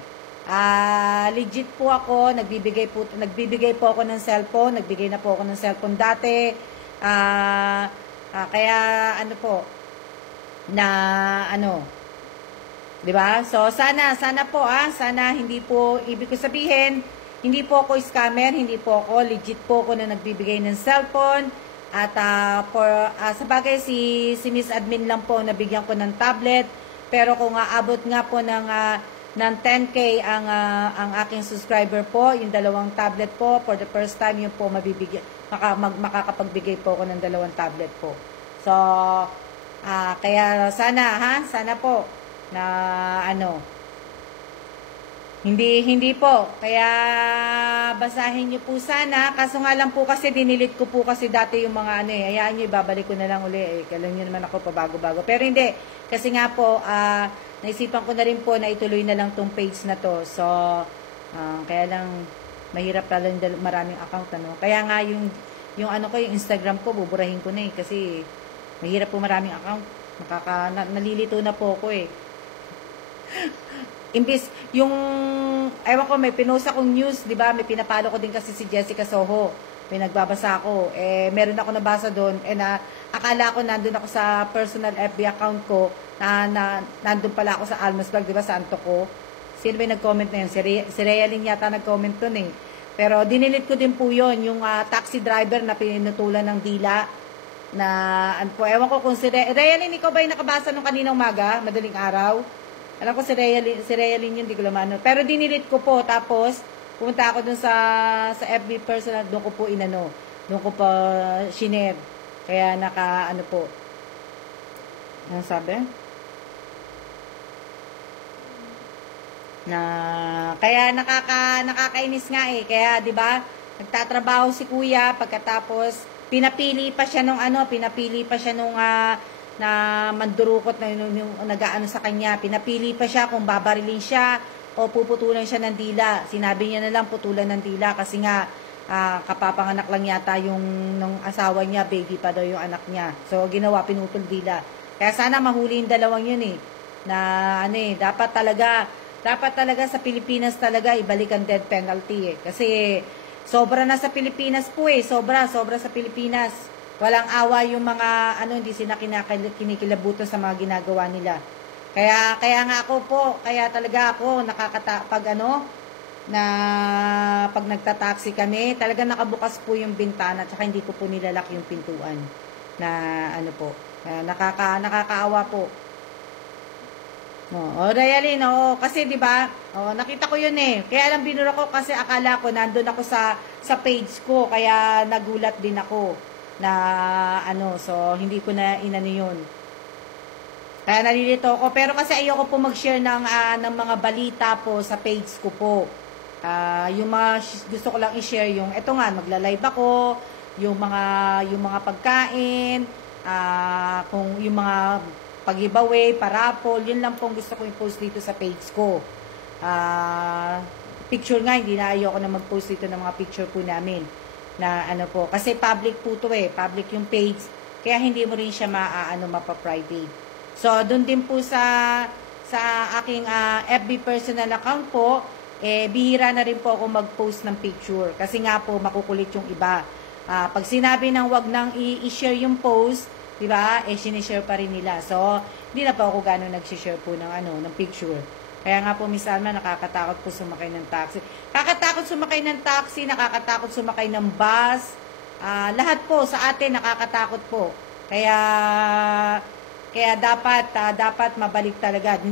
Legit po ako, nagbibigay po ako ng cellphone, nagbigay na po ako ng cellphone dati. Kaya, di ba? So, sana po, sana hindi po, ibig ko sabihin, hindi po ako scammer, hindi po ako, legit po ako na nagbibigay ng cellphone. At sa bagay, si Miss Admin lang po nabigyan ko ng tablet. Pero kung aabot nga po ng 10K ang aking subscriber po, yung 2 tablet po, for the first time, yun po makakapagbigay po ako ng 2 tablet po. So, kaya sana po na hindi po. Kaya basahin niyo po sana. Kaso nga lang po kasi dinilit ko po kasi dati yung mga hayaan niyo, ibabalik ko na lang uli. Kailan niyo naman ako pabago-bago. Pero hindi. Kasi nga po, naisipan ko na rin po na ituloy na lang tong page na to. So, kaya lang mahirap pala yung maraming account. Kaya nga yung Instagram ko, buburahin ko na kasi mahirap po maraming account. Nalilito na po ako Imbis, ewan ko, may pinost akong news, di ba? May pinapalo ko din kasi si Jessica Soho. May nagbabasa ako. Meron ako nabasa doon. Akala ko nandun ako sa personal FB account ko, nandun pala ako sa Almasburg, di ba? Sa Antoco. Sino ba yung nag-comment na yun? Si Realin yata nag-comment dun eh. Pero dinilit ko din po yun, yung taxi driver na pinutulan ng dila. Na, ano po, ewan ko kung si Realin, ikaw ba yung nakabasa nung kanina umaga, madaling araw? Alam ko si Realin yun, di ko lamano. Pero dinilit ko po, tapos pumunta ako dun sa FB personal, doon ko po inano. Doon ko po shinare. Kaya ano po. Ano sabi? Kaya nakakainis nga eh. Kaya 'di ba? Nagtatrabaho si Kuya pagkatapos pinapili pa siya nung na mandurukot na yung nagaano sa kanya. Pinapili pa siya kung babarilin siya o puputulan siya ng dila. Sinabi niya na lang putulan ng dila kasi nga kapapanganak lang yata yung nung asawa niya, baby pa daw yung anak niya. So ginawa pinutol dila. Kaya sana mahuli yung dalawang yun eh. Na dapat talaga sa Pilipinas talaga ibalik ang death penalty eh. Kasi sobra na sa Pilipinas po eh. Sobra sa Pilipinas. Walang awa yung mga hindi sila kinikilabutan sa mga ginagawa nila. Kaya nga ako po, kaya talaga ako pag nagtataksi kami, talaga nakabukas po yung bintana at saka hindi ko po nilalak yung pintuan. Na nakakaawa po. Realin, kasi 'di ba? Nakita ko 'yun eh. Kaya lang binura ko kasi akala ko nandoon ako sa page ko, kaya nagulat din ako na so hindi ko na inano 'yun. Kaya nalilito ako, pero kasi ayoko po mag-share ng mga balita po sa page ko po. Yung mga gusto ko lang i-share yung eto nga magla-live ako, yung mga pagkain, kung yung mga pag-giveaway, parapol, yun lang pong gusto ko i-post dito sa page ko. Picture nga, hindi na ayoko na mag-post dito ng mga picture po namin. Na po, kasi public po to eh, public yung page, kaya hindi mo rin siya mapa-private. So, dun din po sa aking FB personal account po, bihira na rin po ako mag-post ng picture. Kasi nga po, makukulit yung iba. Pag sinabi ng wag nang i-share yung post, diba? Sinishare pa rin nila. So, hindi na pa ako gano'n nag-share po ng picture. Kaya nga po, Miss Alma, nakakatakot po sumakay ng taxi. Nakakatakot sumakay ng taxi, nakakatakot sumakay ng bus. Lahat po, sa atin, nakakatakot po. Kaya dapat mabalik talaga.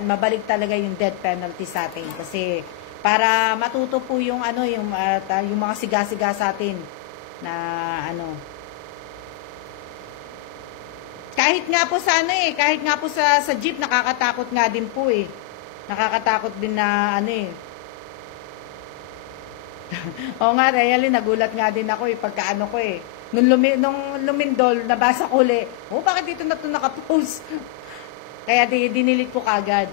Mabalik talaga yung death penalty sa atin. Kasi, para matuto po yung mga siga-siga sa atin na kahit nga po sa jeep, nakakatakot nga din po eh. Nakakatakot din na Oo nga, really, nagulat nga din ako eh, pagka ko eh. Nung lumindol, nabasa ko ulit, bakit dito na ito nakapost? Kaya dinilit ko kagad.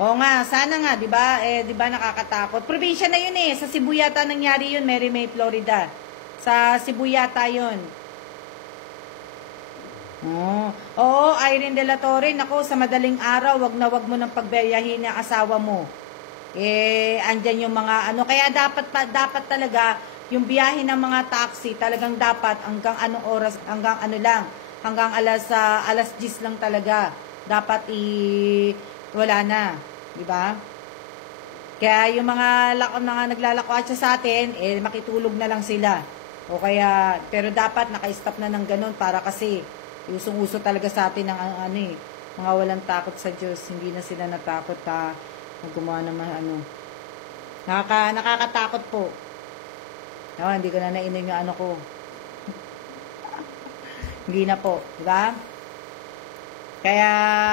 Oo nga, sana nga, 'di ba? 'Di ba nakakatakot. Probinsya na 'yun eh. Sa Cebu yata nangyari 'yun, Mary May, Florida. Sa Cebu yata 'yun. Oo, Irene De La Torre, nako, sa madaling araw, wag mo nang pagbiyahin ang asawa mo. Andyan yung mga kaya dapat talaga yung biyahe ng mga taxi, talagang dapat hanggang anong oras, hanggang alas 10 lang talaga. Dapat wala na. Diba? Kaya yung mga naglalakwatsa sa atin, makitulog na lang sila. O kaya, pero dapat naka-stop na ng ganun para kasi usong-uso talaga sa atin ng mga walang takot sa Diyos. Hindi na sila natakot na gumawa ng nakakatakot po. Hindi ko na nainom yung ko. Hindi na po. Diba? Kaya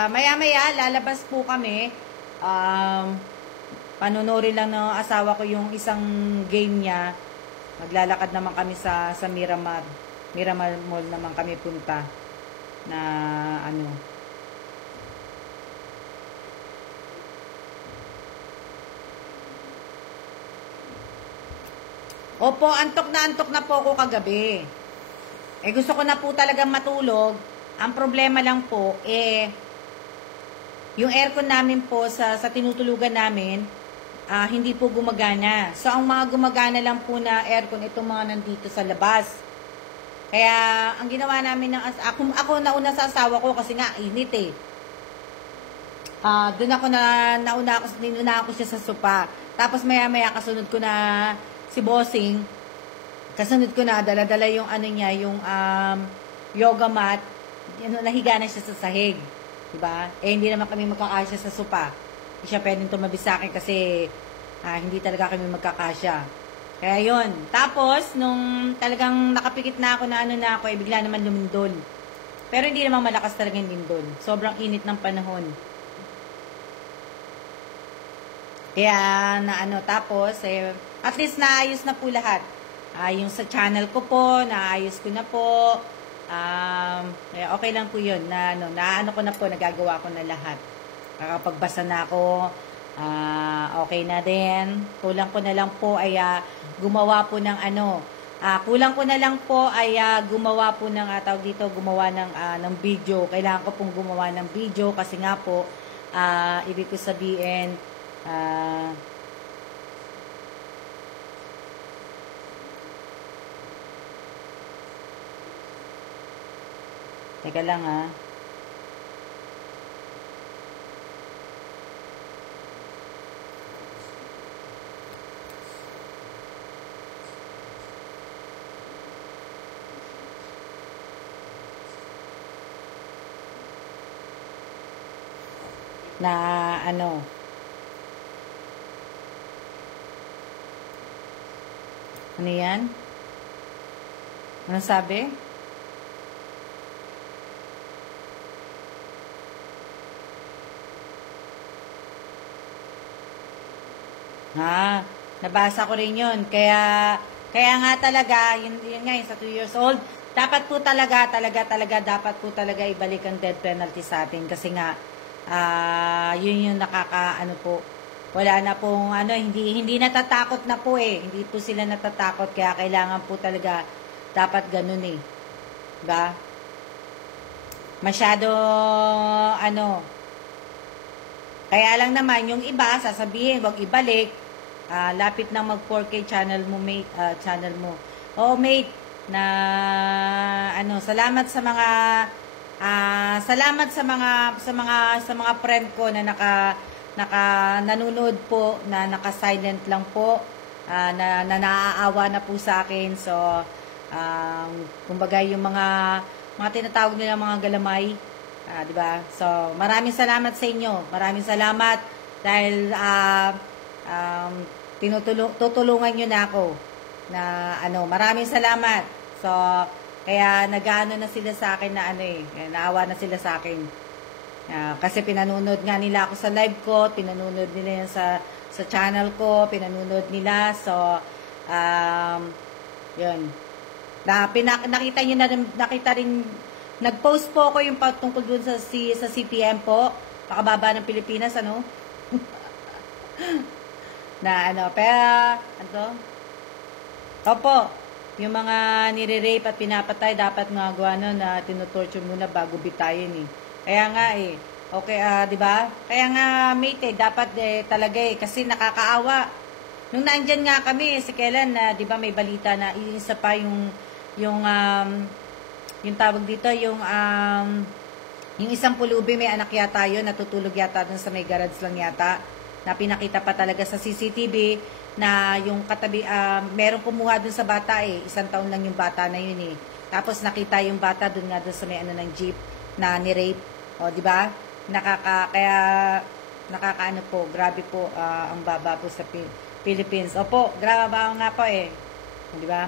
maya-maya lalabas po kami. Panunorin lang ng asawa ko yung isang game niya. Maglalakad naman kami sa Miramar. Miramar Mall naman kami punta. Na Opo, antok na po ako kagabi. Gusto ko na po talagang matulog. Ang problema lang po, yung aircon namin po sa tinutulugan namin, hindi po gumagana. So, ang mga gumagana lang po na aircon, itong mga nandito sa labas. Kaya, ang ginawa namin ng ako nauna sa asawa ko kasi nga, init eh. Doon ako ninuna ako siya sa sopa. Tapos maya-maya kasunod ko na si Bossing. Kasunod ko na, dala-dala yung ano niya, yung yoga mat. Nahiga na siya sa sahig. Diba? Eh, hindi naman kami magkakasya sa sopa. Hindi siya pwedeng tumabi sa akin kasi hindi talaga kami magkakasya. Kaya yun. Tapos, nung talagang nakapikit na ako na na ako, bigla naman lumindol. Pero hindi naman malakas talaga yung lindol. Sobrang init ng panahon. Kaya tapos, at least naayos na po lahat. Yung sa channel ko po, naayos ko na po. Okay lang po yun. Ko na po, nagagawa ko na lahat. Nakapagbasa na ako. Okay na din. Kulang ko na lang po ay gumawa po ng kulang ko na lang po ay gumawa po ng gumawa ng video. Kailangan ko pong gumawa ng video kasi nga po ibig ko sabihin teka lang na ano yan? Ano sabi? Nabasa ko rin yun. Kaya nga talaga, yun nga, sa 2 years old, dapat po talaga ibalik ang death penalty sa atin. Kasi nga, yun yung po. Wala na pong, hindi natatakot na po eh. Hindi po sila natatakot. Kaya kailangan po talaga, dapat ganun eh. Diba? Masyado, kaya lang naman, yung iba, sasabihin, wag ibalik, lapit na mag 4K channel mo, mate, channel mo. Oo, mate, na, salamat sa mga friend ko na nanonood po, na naka-silent lang po, na naaawa na po sa akin. So, kumbaga yung mga tinatawag nila mga galamay, di ba? So, maraming salamat sa inyo. Maraming salamat dahil tutulungan nyo na ako na maraming salamat. So, kaya nag-ano na sila sa akin na naawa na sila sa akin. Kasi pinanunod nga nila ako sa live ko, pinanunod nila yan sa channel ko, pinanunod nila. So, yun. Nakita nyo na, nakita rin, nag-post po ako yung patungkol dun sa CPM po, pakababa ng Pilipinas, pero, opo, yung mga nire-rape at pinapatay, dapat nga gawa na tinutorture muna bago bitayin eh. Kaya nga okay, di ba? Kaya nga mate dapat talaga kasi nakakaawa. Nung nandiyan nga kami, si Kailan di ba may balita na iisa pa yung tawag dito, yung isang pulubi, may anak yata yun, natutulog yata dun sa may garage lang yata, na pinakita pa talaga sa CCTV na yung katabi, merong kumuha dun sa bata 1 taon lang yung bata na yun Tapos nakita yung bata dun nga dun sa may ng jeep na ni-rape. O, di ba? Kaya nakakaano po, grabe po ang baba po sa Philippines. Opo, grabe nga po di ba?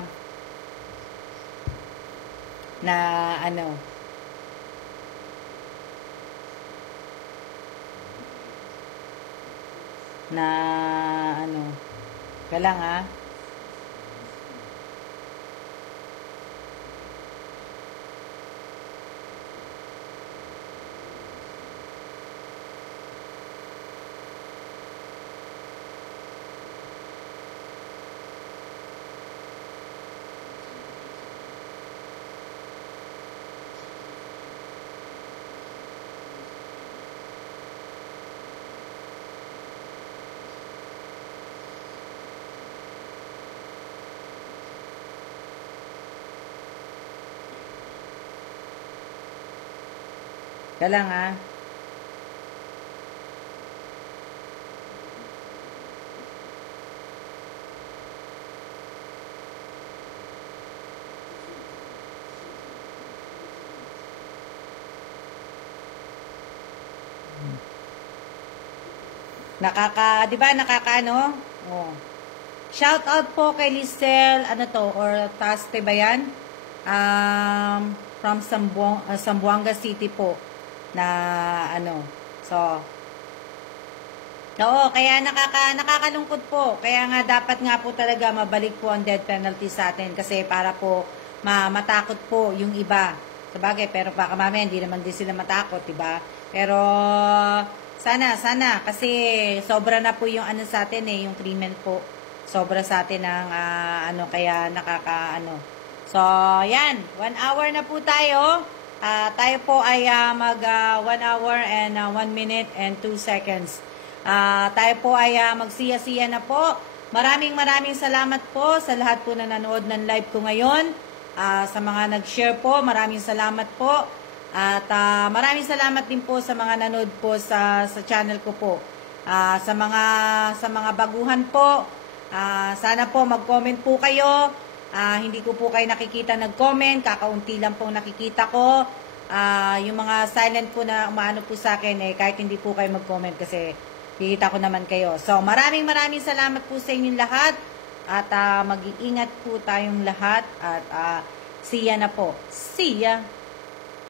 Na kaya lang Ka lang ha. Di ba nakakaano? Oh. Shout out po kay Lisel, ano to, or Taste ba yan? From Zamboanga City po, na ano, so, oo, kaya nakakalungkot po, kaya nga dapat nga po talaga mabalik po ang death penalty sa atin, kasi para po matakot po yung iba, sabagay, pero baka mamaya hindi naman din sila matakot, diba? Pero, sana, kasi sobra na po yung ano sa atin yung krimen po. Sobra sa atin ang kaya nakakaano. So, yan, 1 hour na po tayo. Tayo po ay 1 hour and 1 minute and 2 seconds. Tayo po ay magsiya-siya na po. Maraming salamat po sa lahat po na nanood ng live ko ngayon. Sa mga nag-share po, maraming salamat po. At maraming salamat din po sa mga nanood po sa channel ko po. Sa mga baguhan po, sana po mag-comment po kayo. Hindi ko po kayo nakikita nag-comment, kakaunti lang po nakikita ko. Yung mga silent po na umaano po sa akin, kahit hindi po kayo mag-comment kasi kikita ko naman kayo. So maraming salamat po sa inyong lahat. At mag-iingat po tayong lahat. At see ya na po. See ya!